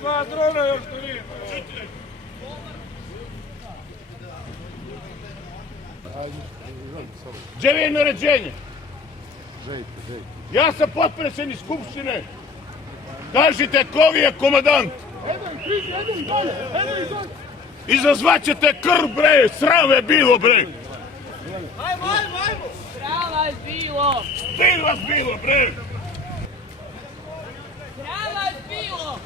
dva drona još stoji. Gdje je naređenje? Ja sam potpredsjednik Skupštine. Kažite ko je komandant. Izazvat ćete krv, bre, sram je bilo, bre. Ajmo! Sram vas bilo! Stil vas bilo, bre. Sram vas bilo!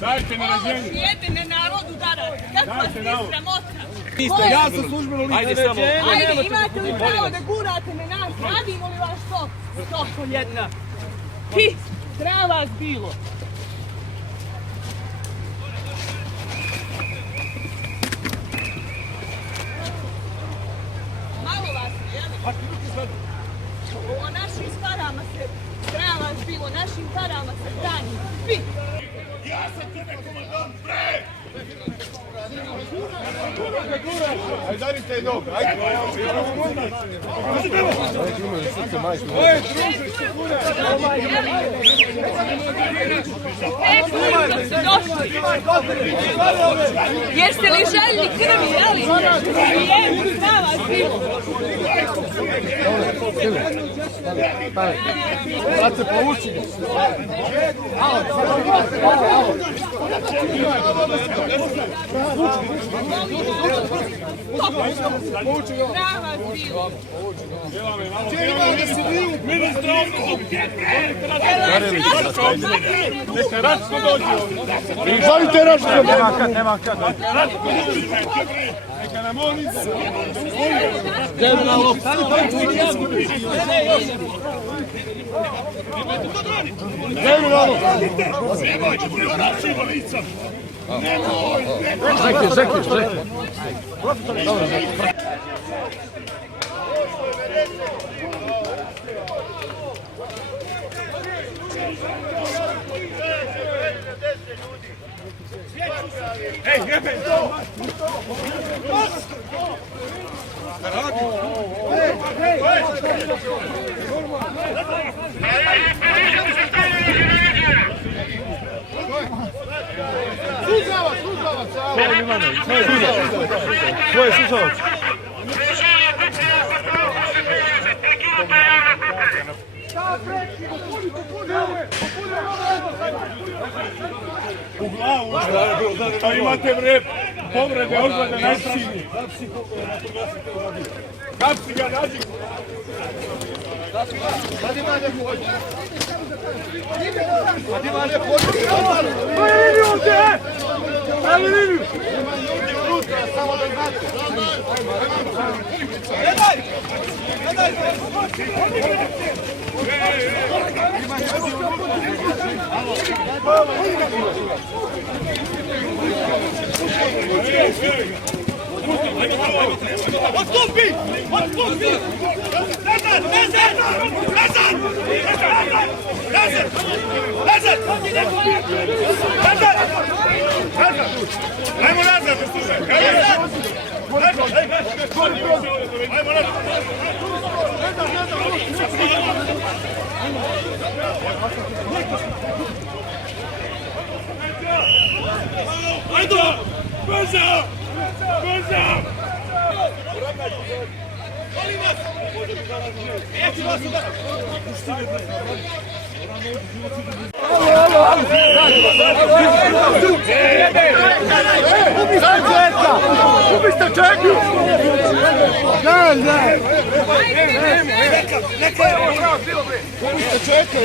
Dajte naređenje. Sjedine narodu danas. Kakva ste sramota? Ja sam službeno lice naređenje. Ajde, imate li pravo da gurate na nas? Radimo li vas to? Stoko jedna. Ti, sram vas bilo. Malo vas je, jel? O našim parama se, sram vas bilo, našim parama se brani. Svi. Ja sam tebe komandant, bre. Ajde, darite je dobro. Ajde. Jeste li željni krvi, jeli? Jeste, sram vas bilo. Brate, povuči ga. Sram vas bilo. Neka Račko dođe ovdje. Žalite Račko. Nema kad. Neka nam on iza. Ej, jebe! Svoje slušavac. U glavu, a imate bre povrede, ozljede najstrašnije. Kapsi ga, nađi. Sad ima ne pođe. Sad ima ne pođe. Pa je liniju ovdje! Ajde liniju! Samo da znate. Gledaj! Gledaj! Odstupi! Odstupi! Nazad! Nazad! Nazad! Nazad! Nazad! Nazad! Ajmo nazad, slušaj! Ajmo nazad! Ajde! Brzo! Brzo! Molim vas! Neću vas udarati! Ubiste čeku! Ubiste čeku!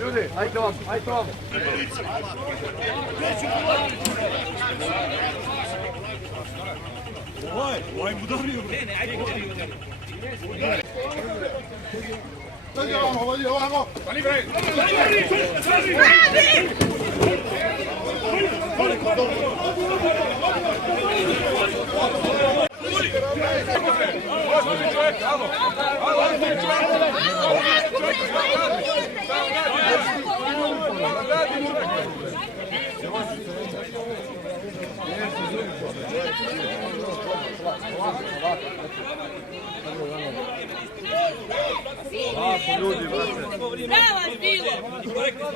Ljudi, ajte vam, ajte vam. Bravo je bilo! Korektno,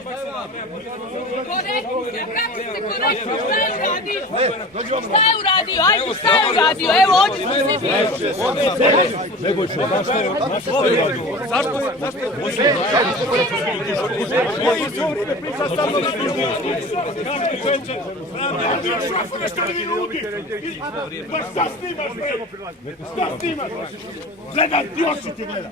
kako ste korektno, šta je uradio? Šta je uradio? Ajde, šta je uradio? Evo, ovdje smo svi bili. Šta vi ludi? Pa šta snimaš, bre? Šta snimaš? Gledaj, ti oči ti gledaj.